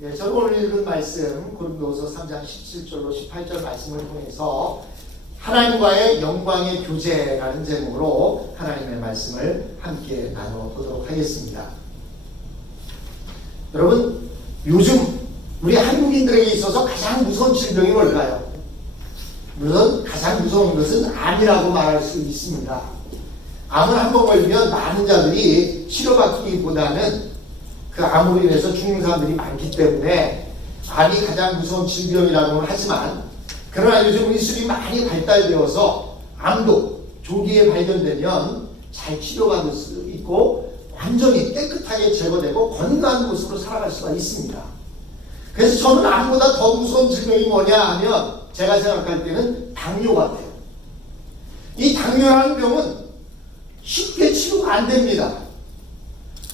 저는 오늘 읽은 말씀 고린도후서 3장 17절로 18절 말씀을 통해서 하나님과의 영광의 교제라는 제목으로 하나님의 말씀을 함께 나눠보도록 하겠습니다. 여러분, 요즘 우리 한국인들에게 있어서 가장 무서운 질병이 뭘까요? 물론 가장 무서운 것은 암이라고 말할 수 있습니다. 암을 한번 걸리면 많은 자들이 치료받기보다는 그 암으로 인해서 죽는 사람들이 많기 때문에 암이 가장 무서운 질병이라고는 하지만, 그러나 요즘 의술이 많이 발달되어서 암도 조기에 발견되면 잘 치료받을 수 있고 완전히 깨끗하게 제거되고 건강한 모습으로 살아갈 수가 있습니다. 그래서 저는 암보다 더 무서운 질병이 뭐냐 하면 제가 생각할 때는 당뇨 같아요. 이 당뇨라는 병은 쉽게 치료가 안 됩니다.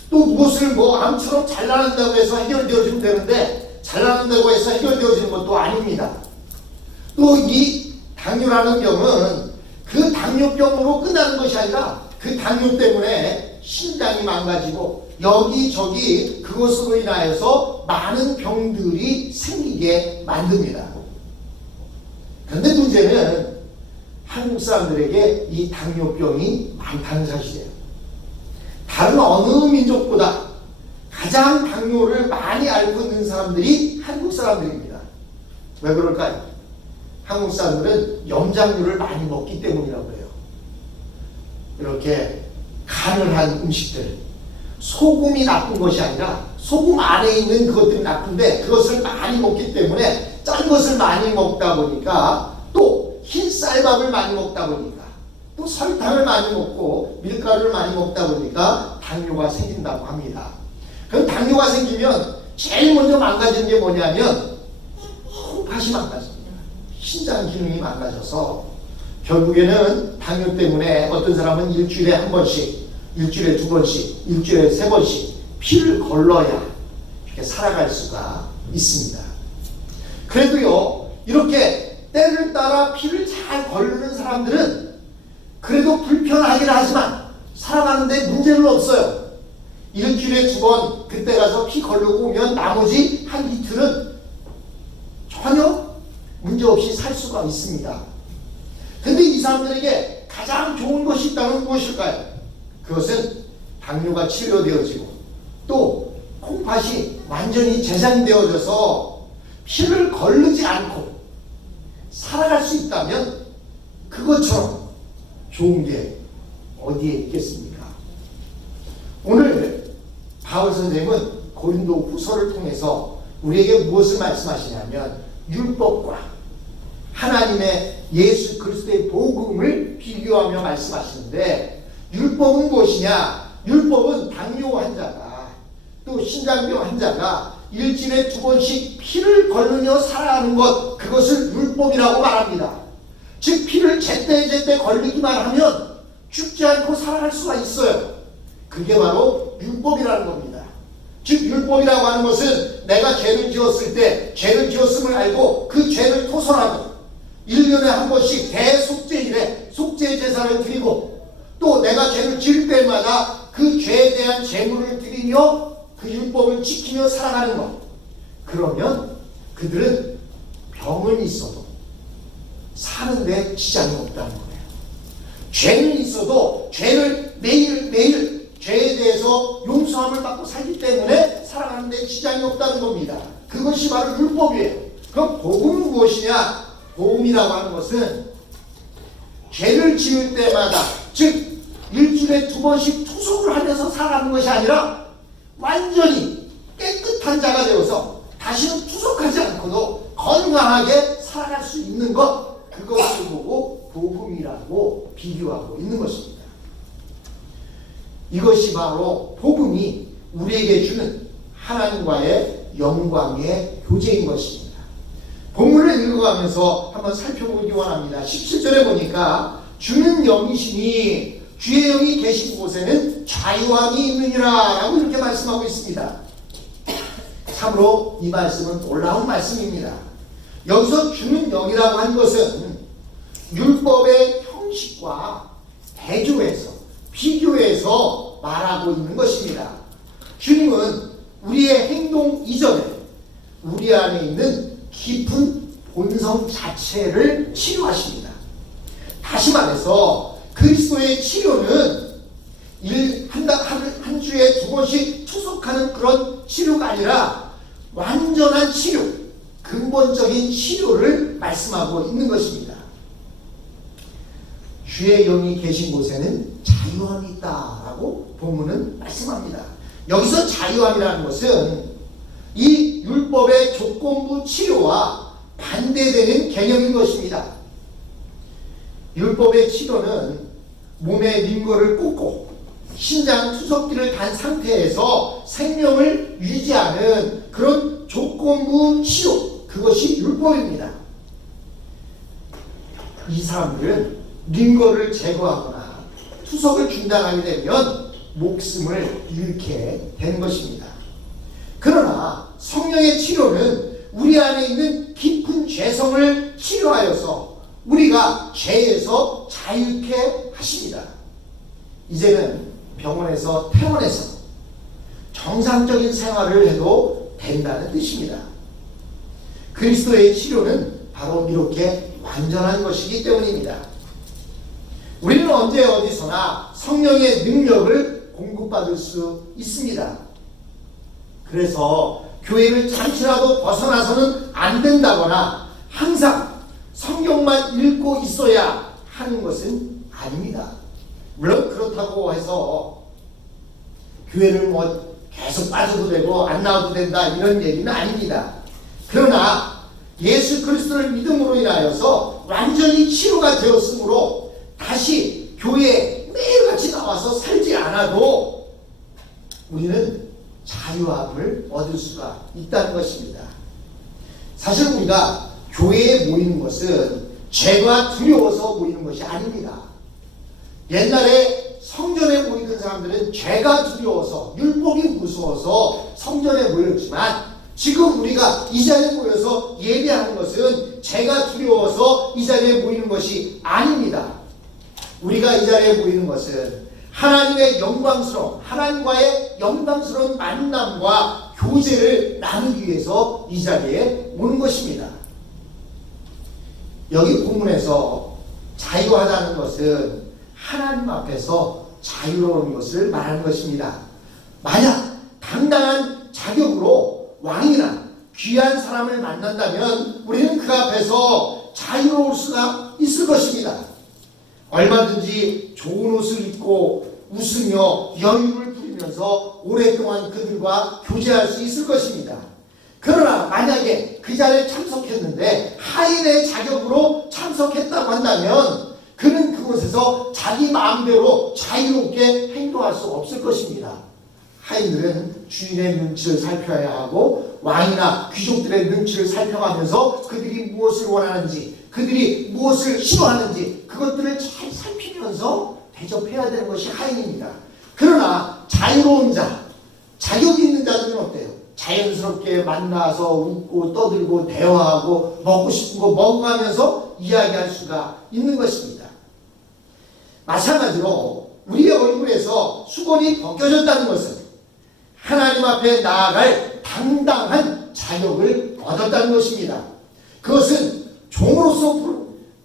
또 무엇을 암처럼 잘 나간다고 해서 해결되어지면 되는데 잘 나간다고 해서 해결되어지는 것도 아닙니다. 또 이 당뇨라는 병은 그 당뇨병으로 끝나는 것이 아니라 그 당뇨 때문에 신장이 망가지고 여기저기 그것으로 인하여서 많은 병들이 생기게 만듭니다. 그런데 문제는 한국 사람들에게 이 당뇨병이 많다는 사실이에요. 다른 어느 민족보다 가장 당뇨를 많이 앓고 있는 사람들이 한국 사람들입니다. 왜 그럴까요? 한국 사람들은 염장류를 많이 먹기 때문이라고 해요. 이렇게 간을 한 음식들, 소금이 나쁜 것이 아니라 소금 안에 있는 그것들이 나쁜데 그것을 많이 먹기 때문에 짠 것을 많이 먹다 보니까, 또 흰 쌀밥을 많이 먹다 보니까, 또 설탕을 많이 먹고 밀가루를 많이 먹다 보니까 당뇨가 생긴다고 합니다. 그럼 당뇨가 생기면 제일 먼저 망가지는 게 뭐냐면 콩팥이 망가집니다. 신장 기능이 망가져서 결국에는 당뇨 때문에 어떤 사람은 일주일에 한 번씩, 일주일에 두 번씩, 일주일에 세 번씩 피를 걸러야 이렇게 살아갈 수가 있습니다. 그래도요, 이렇게 때를 따라 피를 잘 걸르는 사람들은 그래도 불편하긴 하지만 살아가는데 문제는 없어요. 일주일에 두 번 그때 가서 피 걸르고 오면 나머지 한 이틀은 전혀 문제없이 살 수가 있습니다. 근데 이 사람들에게 가장 좋은 것이 있다면 무엇일까요? 그것은 당뇨가 치료되어지고 또 콩팥이 완전히 재생되어져서 피를 거르지 않고 살아갈 수 있다면 그것처럼 좋은 게 어디에 있겠습니까? 오늘 바울 선생님은 고린도 후서를 통해서 우리에게 무엇을 말씀하시냐면 율법과 하나님의 예수 그리스도의 복음을 비교하며 말씀하시는데, 율법은 무엇이냐? 율법은 당뇨 환자가, 또 신장병 환자가 일주일에 두 번씩 피를 걸르며 살아가는 것, 그것을 율법이라고 말합니다. 즉 피를 제때제때 걸리기만 하면 죽지 않고 살아갈 수가 있어요. 그게 바로 율법이라는 겁니다. 즉 율법이라고 하는 것은 내가 죄를 지었을 때 죄를 지었음을 알고 그 죄를 토설하고 1년에 한 번씩 대속죄일에 속죄 제사를 드리고, 또 내가 죄를 지을 때마다 그 죄에 대한 제물을 드리며 그 율법을 지키며 살아가는 것. 그러면 그들은 병은 있어도 사는데 지장이 없다는 거예요. 죄는 있어도 죄를 매일매일 죄에 대해서 용서함을 받고 살기 때문에 살아가는데 지장이 없다는 겁니다. 그것이 바로 율법이에요. 그럼 복음은 무엇이냐? 복음이라고 하는 것은 죄를 지을 때마다, 즉 일주일에 두 번씩 투속을 하면서 살아가는 것이 아니라 완전히 깨끗한 자가 되어서 다시는 투속하지 않고도 건강하게 살아갈 수 있는 것, 그것을 보고 복음이라고 비교하고 있는 것입니다. 이것이 바로 복음이 우리에게 주는 하나님과의 영광의 교제인 것입니다. 본문을 읽어가면서 한번 살펴보기 원합니다. 17절에 보니까 주는 영이시니 주의 영이 계신 곳에는 자유함이 있느니라 라고 이렇게 말씀하고 있습니다. 참으로 이 말씀은 놀라운 말씀입니다. 여기서 주는 영이라고 한 것은 율법의 형식과 대조해서 비교해서 말하고 있는 것입니다. 주님은 우리의 행동 이전에 우리 안에 있는 깊은 본성 자체를 치료하십니다. 다시 말해서 그리스도의 치료는 한 주에 2번씩 투석하는 그런 치료가 아니라 완전한 치료, 근본적인 치료를 말씀하고 있는 것입니다. 주의 영이 계신 곳에는 자유함이 있다라고 본문은 말씀합니다. 여기서 자유함이라는 것은 이 율법의 조건부 치료와 반대되는 개념인 것입니다. 율법의 치료는 몸에 링거를 꽂고 신장 투석기를 단 상태에서 생명을 유지하는 그런 조건부 치료, 그것이 율법입니다. 이 사람들은 링거를 제거하거나 투석을 중단하게 되면 목숨을 잃게 되는 것입니다. 그러나 성령의 치료는 우리 안에 있는 깊은 죄성을 치료하여서 우리가 죄에서 자유케 하십니다. 이제는 병원에서 퇴원해서 정상적인 생활을 해도 된다는 뜻입니다. 그리스도의 치료는 바로 이렇게 완전한 것이기 때문입니다. 우리는 언제 어디서나 성령의 능력을 공급받을 수 있습니다. 그래서 교회를 잠시라도 벗어나서는 안 된다거나 항상 성경만 읽고 있어야 하는 것은 아닙니다. 물론 그렇다고 해서 교회를 계속 빠져도 되고 안 나와도 된다 이런 얘기는 아닙니다. 그러나 예수 그리스도를 믿음으로 인하여서 완전히 치료가 되었으므로 다시 교회에 매일같이 나와서 살지 않아도 우리는 자유함을 얻을 수가 있다는 것입니다. 사실 우리가 교회에 모이는 것은 죄가 두려워서 모이는 것이 아닙니다. 옛날에 성전에 모이는 사람들은 죄가 두려워서, 율법이 무서워서 성전에 모였지만 지금 우리가 이 자리에 모여서 예배하는 것은 죄가 두려워서 이 자리에 모이는 것이 아닙니다. 우리가 이 자리에 모이는 것은 하나님의 하나님과의 영광스러운 만남과 교제를 나누기 위해서 이 자리에 오는 것입니다. 여기 본문에서 자유하다는 것은 하나님 앞에서 자유로운 것을 말하는 것입니다. 만약 당당한 자격으로 왕이나 귀한 사람을 만난다면 우리는 그 앞에서 자유로울 수가 있을 것입니다. 얼마든지 좋은 옷을 입고 웃으며 여유를 부리면서 오랫동안 그들과 교제할 수 있을 것입니다. 그러나 만약에 그 자리에 참석했는데 하인의 자격으로 참석했다고 한다면 그는 그곳에서 자기 마음대로 자유롭게 행동할 수 없을 것입니다. 하인들은 주인의 눈치를 살펴야 하고 왕이나 귀족들의 눈치를 살펴가면서 그들이 무엇을 원하는지, 그들이 무엇을 싫어하는지 그것들을 잘 살피면서 대접해야 되는 것이 하인입니다. 그러나 자유로운 자, 자격 있는 자들은 어때요? 자연스럽게 만나서 웃고 떠들고 대화하고 먹고 싶은 거 먹어가면서 이야기할 수가 있는 것입니다. 마찬가지로 우리의 얼굴에서 수건이 벗겨졌다는 것은 하나님 앞에 나아갈 당당한 자격을 얻었다는 것입니다. 그것은 종으로서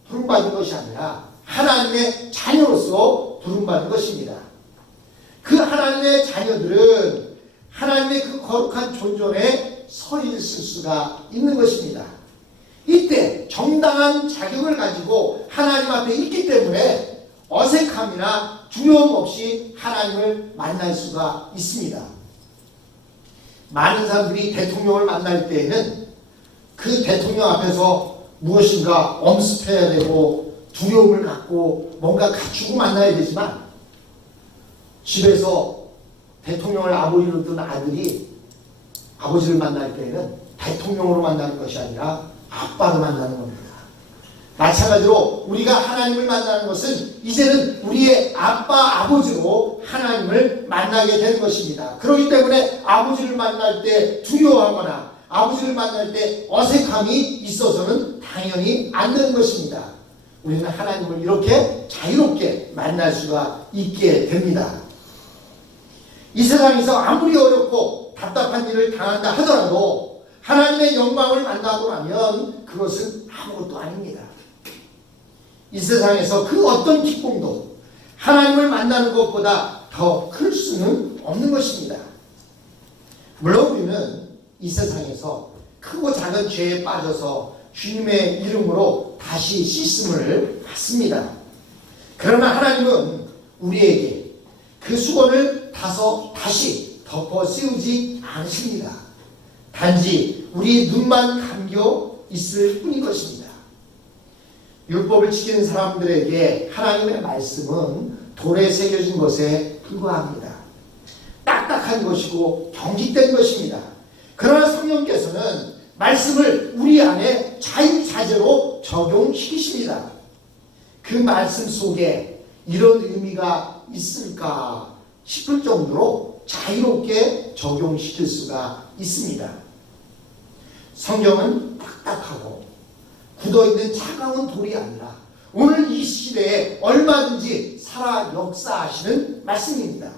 부름받은 것이 아니라 하나님의 자녀로서 부름받은 것입니다. 그 하나님의 자녀들은 하나님의 그 거룩한 존전에 서 있을 수가 있는 것입니다. 이때 정당한 자격을 가지고 하나님 앞에 있기 때문에 어색함이나 두려움 없이 하나님을 만날 수가 있습니다. 많은 사람들이 대통령을 만날 때에는 그 대통령 앞에서 무엇인가 엄습해야 되고 두려움을 갖고 뭔가 갖추고 만나야 되지만 집에서 대통령을 아버지로 둔 아들이 아버지를 만날 때에는 대통령으로 만나는 것이 아니라 아빠로 만나는 겁니다. 마찬가지로 우리가 하나님을 만나는 것은 이제는 우리의 아빠, 아버지로 하나님을 만나게 되는 것입니다. 그렇기 때문에 아버지를 만날 때 두려워하거나 아버지를 만날 때 어색함이 있어서는 당연히 안 되는 것입니다. 우리는 하나님을 이렇게 자유롭게 만날 수가 있게 됩니다. 이 세상에서 아무리 어렵고 답답한 일을 당한다 하더라도 하나님의 영광을 만나고 나면 그것은 아무것도 아닙니다. 이 세상에서 그 어떤 기쁨도 하나님을 만나는 것보다 더 클 수는 없는 것입니다. 물론 우리는 이 세상에서 크고 작은 죄에 빠져서 주님의 이름으로 다시 씻음을 받습니다. 그러나 하나님은 우리에게 그 수건을 다시 덮어 씌우지 않으십니다. 단지 우리 눈만 감겨 있을 뿐인 것입니다. 율법을 지키는 사람들에게 하나님의 말씀은 돌에 새겨진 것에 불과합니다. 딱딱한 것이고 경직된 것입니다. 그러나 성령께서는 말씀을 우리 안에 자유자재로 적용시키십니다. 그 말씀 속에 이런 의미가 있을까 싶을 정도로 자유롭게 적용시킬 수가 있습니다. 성경은 딱딱하고 굳어있는 차가운 돌이 아니라 오늘 이 시대에 얼마든지 살아 역사하시는 말씀입니다.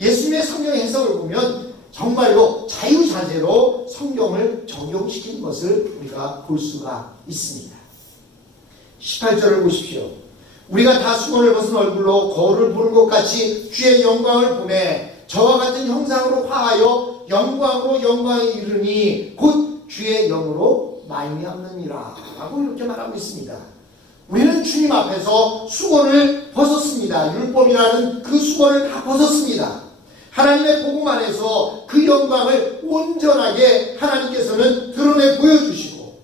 예수님의 성경 해석을 보면 정말로 자유자재로 성경을 적용시킨 것을 우리가 볼 수가 있습니다. 18절을 보십시오. 우리가 다 수건을 벗은 얼굴로 거울을 보는 것 같이 주의 영광을 보매 저와 같은 형상으로 화하여 영광으로 영광에 이르니 곧 주의 영으로 말미암느니라 라고 이렇게 말하고 있습니다. 우리는 주님 앞에서 수건을 벗었습니다. 율법이라는 그 수건을 다 벗었습니다. 하나님의 복음 안에서 그 영광을 온전하게 하나님께서는 드러내 보여주시고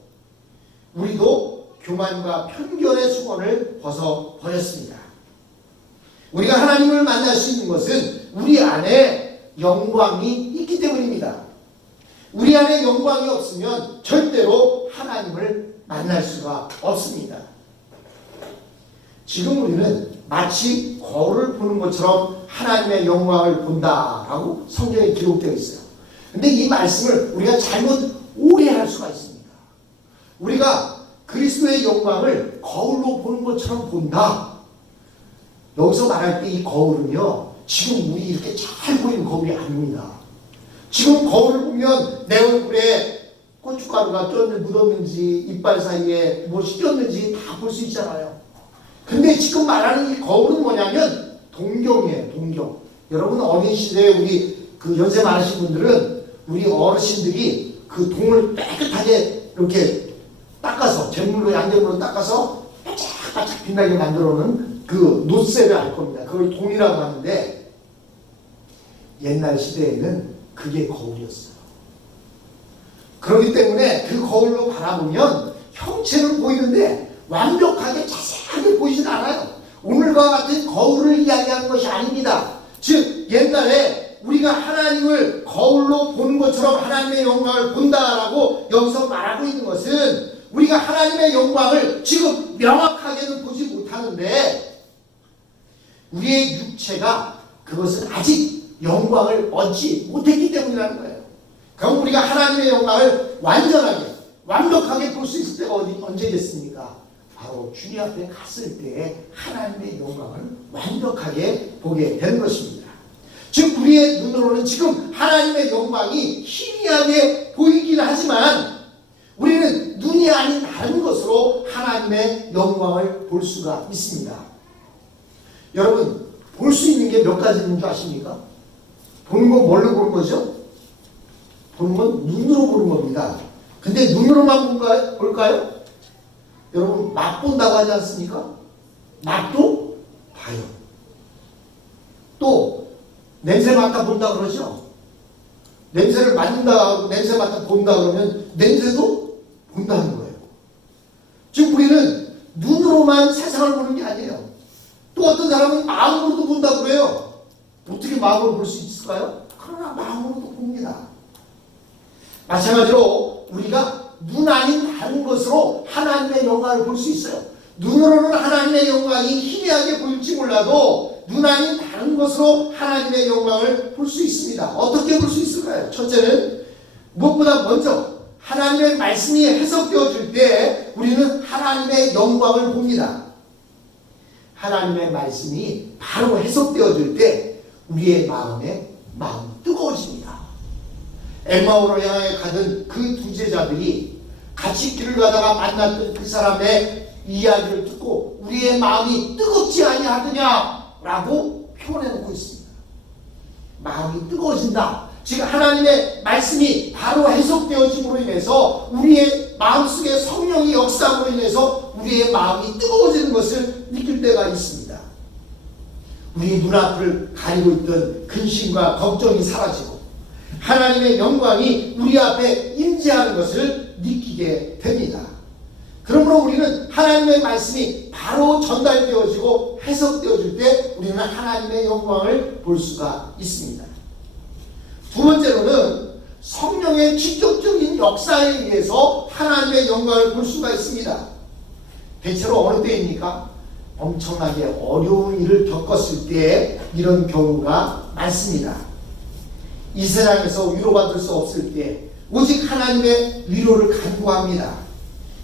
우리도 교만과 편견의 수건을 벗어버렸습니다. 우리가 하나님을 만날 수 있는 것은 우리 안에 영광이 있기 때문입니다. 우리 안에 영광이 없으면 절대로 하나님을 만날 수가 없습니다. 지금 우리는 마치 거울을 보는 것처럼 하나님의 영광을 본다라고 성경에 기록되어 있어요. 근데 이 말씀을 우리가 잘못 오해할 수가 있습니다. 우리가 그리스도의 영광을 거울로 보는 것처럼 본다. 여기서 말할 때 이 거울은요, 지금 우리 이렇게 잘 보이는 거울이 아닙니다. 지금 거울을 보면 내 얼굴에 고춧가루가 묻었는지 이빨 사이에 무엇이 꼈는지 다 볼 수 있잖아요. 근데 지금 말하는 이 거울은 뭐냐면 동경이에요. 동경. 여러분 어린 시대에 우리 그 연세 많으신 분들은 우리 어르신들이 그 동을 깨끗하게 이렇게 닦아서 잿물로 양잿물로 닦아서 바짝바짝 빛나게 만들어 놓은 그 노쇠를 알 겁니다. 그걸 동이라고 하는데 옛날 시대에는 그게 거울이었어요. 그렇기 때문에 그 거울로 바라보면 형체는 보이는데 완벽하게 자세하게 보이진 않아요. 오늘과 같은 거울을 이야기하는 것이 아닙니다. 즉 옛날에 우리가 하나님을 거울로 보는 것처럼 하나님의 영광을 본다라고 여기서 말하고 있는 것은 우리가 하나님의 영광을 지금 명확하게는 보지 못하는데 우리의 육체가 그것은 아직 영광을 얻지 못했기 때문이라는 거예요. 그럼 우리가 하나님의 영광을 완전하게 완벽하게 볼 수 있을 때가 언제겠습니까? 바로 주님 앞에 갔을 때 하나님의 영광을 완벽하게 보게 되는 것입니다. 즉 우리의 눈으로는 지금 하나님의 영광이 희미하게 보이긴 하지만 우리는 눈이 아닌 다른 것으로 하나님의 영광을 볼 수가 있습니다. 여러분 볼 수 있는 게 몇 가지 있는 줄 아십니까? 보는 건 뭘로 보는 거죠? 보는 건 눈으로 보는 겁니다. 근데 눈으로만 볼까요? 여러분 맛본다고 하지 않습니까? 맛도 봐요. 또 냄새 맡아 본다 그러죠? 냄새를 맡는다, 냄새 맡아 본다 그러면 냄새도 본다는 거예요. 즉 우리는 눈으로만 세상을 보는 게 아니에요. 또 어떤 사람은 마음으로도 본다고 그래요. 어떻게 마음으로 볼 수 있을까요? 그러나 마음으로도 봅니다. 마찬가지로 우리가 눈 아닌 다른 것으로 하나님의 영광을 볼 수 있어요. 눈으로는 하나님의 영광이 희미하게 보일지 몰라도 눈 아닌 다른 것으로 하나님의 영광을 볼 수 있습니다. 어떻게 볼 수 있을까요? 첫째는 무엇보다 먼저 하나님의 말씀이 해석되어질 때 우리는 하나님의 영광을 봅니다. 하나님의 말씀이 바로 해석되어질 때 우리의 마음이 뜨거워집니다. 엠마오로 향해 가던 그 두 제자들이 같이 길을 가다가 만났던 그 사람의 이야기를 듣고 우리의 마음이 뜨겁지 아니하느냐라고 표현해놓고 있습니다. 마음이 뜨거워진다. 지금 하나님의 말씀이 바로 해석되어짐으로 인해서 우리의 마음속에 성령의 역사함으로 인해서 우리의 마음이 뜨거워지는 것을 느낄 때가 있습니다. 우리 눈앞을 가리고 있던 근심과 걱정이 사라지고 하나님의 영광이 우리 앞에 임재하는 것을 느끼게 됩니다. 그러므로 우리는 하나님의 말씀이 바로 전달되어지고 해석되어질 때 우리는 하나님의 영광을 볼 수가 있습니다. 두 번째로는 성령의 직접적인 역사에 의해서 하나님의 영광을 볼 수가 있습니다. 대체로 어느 때입니까? 엄청나게 어려운 일을 겪었을 때 이런 경우가 많습니다. 이 세상에서 위로받을 수 없을 때 오직 하나님의 위로를 간구합니다.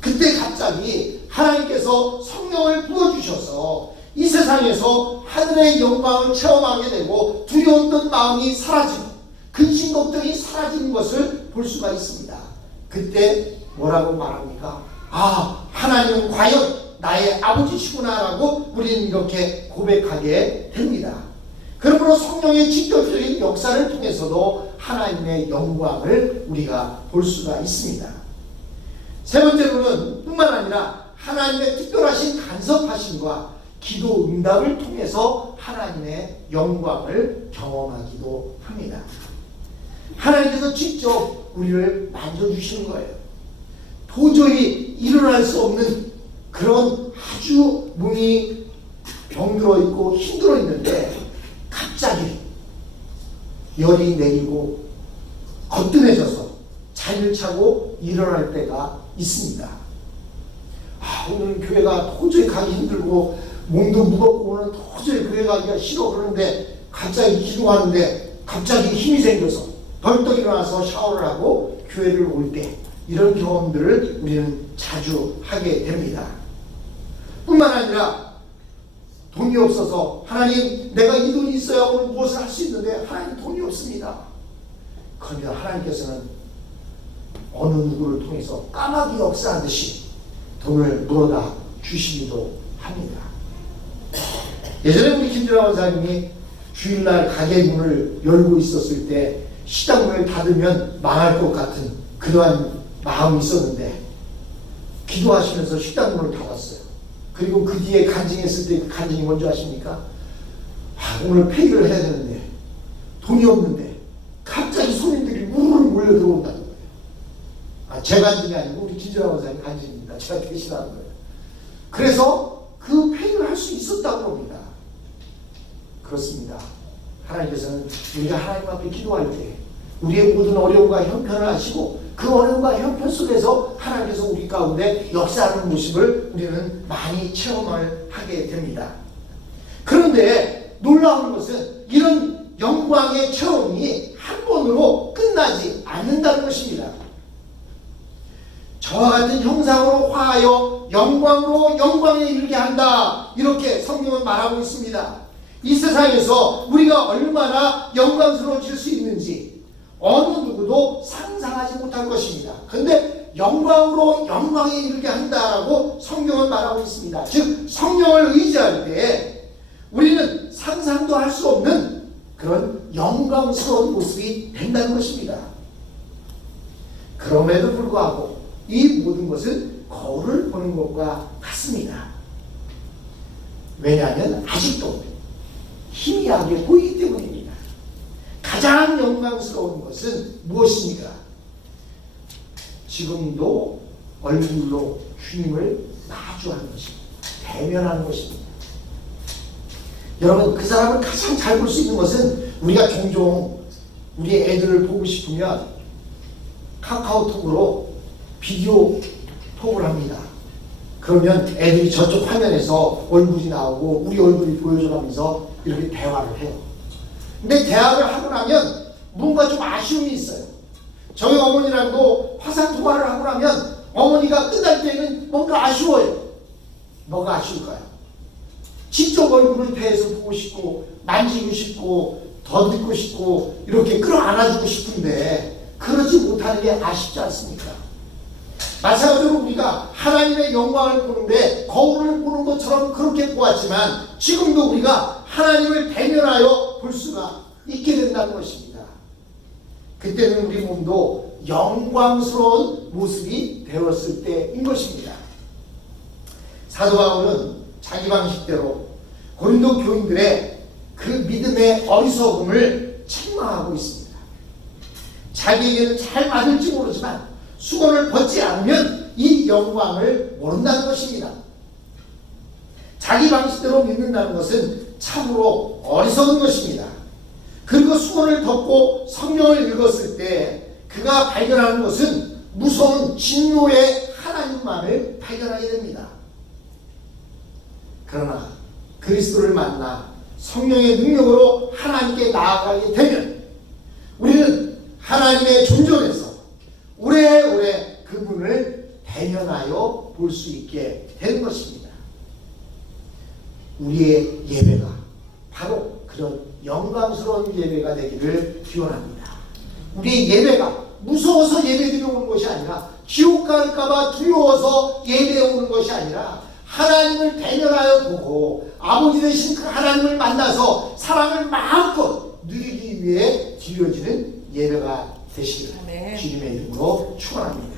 그때 갑자기 하나님께서 성령을 부어주셔서 이 세상에서 하늘의 영광을 체험하게 되고 두려웠던 마음이 사라지고 근심 걱정이 사라지는 것을 볼 수가 있습니다. 그때 뭐라고 말합니까? 아, 하나님은 과연 나의 아버지시구나라고 우리는 이렇게 고백하게 됩니다. 그러므로 성령의 직접적인 역사를 통해서도 하나님의 영광을 우리가 볼 수가 있습니다. 세 번째로는 뿐만 아니라 하나님의 특별하신 간섭하심과 기도 응답을 통해서 하나님의 영광을 경험하기도 합니다. 하나님께서 직접 우리를 만져주시는 거예요. 도저히 일어날 수 없는 그런 아주 몸이 병들어 있고 힘들어 있는데 갑자기 열이 내리고 거뜬해져서 자리를 차고 일어날 때가 있습니다. 오늘 교회가 도저히 가기 힘들고 몸도 무겁고 오늘 도저히 교회 가기가 싫어 그러는데 갑자기 기도하는데 갑자기 힘이 생겨서 벌떡 일어나서 샤워를 하고 교회를 올 때 이런 경험들을 우리는 자주 하게 됩니다. 뿐만 아니라 돈이 없어서 하나님 내가 이 돈이 있어야 오늘 무엇을 할 수 있는데 하나님 돈이 없습니다. 그런데 하나님께서는 어느 누구를 통해서 까마귀 역사하듯이 돈을 물어다 주시기도 합니다. 예전에 우리 김준하 원사님이 주일날 가게 문을 열고 있었을 때 시장 문을 닫으면 망할 것 같은 그러한 마음이 있었는데 기도하시면서 식당 문을 닫았어요. 그리고 그 뒤에 간증했을 때 그 간증이 뭔지 아십니까? 오늘 폐기를 해야 되는데 돈이 없는데 갑자기 손님들이 우르르 몰려 들어온다는 거예요. 제 간증이 아니고 우리 김준하 원사님 간증입니다. 제가 대신하는 거예요. 그래서 그 폐기를 할 수 있었다고 합니다. 그렇습니다. 하나님께서는 우리가 하나님 앞에 기도할 때 우리의 모든 어려움과 형편을 아시고 그 어려움과 형편 속에서 하나님께서 우리 가운데 역사하는 모습을 우리는 많이 체험을 하게 됩니다. 그런데 놀라운 것은 이런 영광의 체험이 한 번으로 끝나지 않는다는 것입니다. 저와 같은 형상으로 화하여 영광으로 영광에 이르게 한다. 이렇게 성경은 말하고 있습니다. 이 세상에서 우리가 얼마나 영광스러워질 수 있는지 어느 누구도 상상하지 못할 것입니다. 그런데 영광으로 영광에 이르게 한다라고 성경은 말하고 있습니다. 즉 성령을 의지할 때 우리는 상상도 할 수 없는 그런 영광스러운 모습이 된다는 것입니다. 그럼에도 불구하고 이 모든 것은 거울을 보는 것과 같습니다. 왜냐하면 아직도 희미하게 보이기 때문입니다. 가장 영광스러운 것은 무엇입니까? 지금도 얼굴로 주님을 마주하는 것입니다. 대면하는 것입니다. 여러분, 그 사람을 가장 잘 볼 수 있는 것은 우리가 종종 우리 애들을 보고 싶으면 카카오톡으로 비디오 톡을 합니다. 그러면 애들이 저쪽 화면에서 얼굴이 나오고 우리 얼굴이 보여줘가면서 이렇게 대화를 해요. 근데 대화를 하고 나면 뭔가 좀 아쉬움이 있어요. 저희 어머니랑도 화상통화를 하고 나면 어머니가 끝날 때는 뭔가 아쉬워요. 뭐가 아쉬울까요? 직접 얼굴을 대해서 보고 싶고 만지고 싶고 더 듣고 싶고 이렇게 끌어안아주고 싶은데 그러지 못하는 게 아쉽지 않습니까? 마찬가지로 우리가 하나님의 영광을 보는데 거울을 보는 것처럼 그렇게 보았지만 지금도 우리가 하나님을 대면하여 볼 수가 있게 된다는 것입니다. 그때는 우리 몸도 영광스러운 모습이 되었을 때인 것입니다. 사도 바울은 자기 방식대로 고린도 교인들의 그 믿음의 어리석음을 책망하고 있습니다. 자기에게는 잘 맞을지 모르지만 수건을 벗지 않으면 이 영광을 모른다는 것입니다. 자기 방식대로 믿는다는 것은 참으로 어리석은 것입니다. 그리고 수건을 덮고 성경을 읽었을 때 그가 발견하는 것은 무서운 진노의 하나님만을 발견하게 됩니다. 그러나 그리스도를 만나 성령의 능력으로 하나님께 나아가게 되면 우리는 하나님의 존전에서 오래오래 그분을 대면하여 볼 수 있게 되는 것입니다. 우리의 예배가 바로 그런 영광스러운 예배가 되기를 기원합니다. 우리의 예배가 무서워서 예배드리러 오는 것이 아니라 지옥 갈까봐 두려워서 예배에 오는 것이 아니라 하나님을 대면하여 보고 아버지 되신 그 하나님을 만나서 사랑을 마음껏 누리기 위해 드려지는 예배가 되시기를 주님의 이름으로 축원합니다.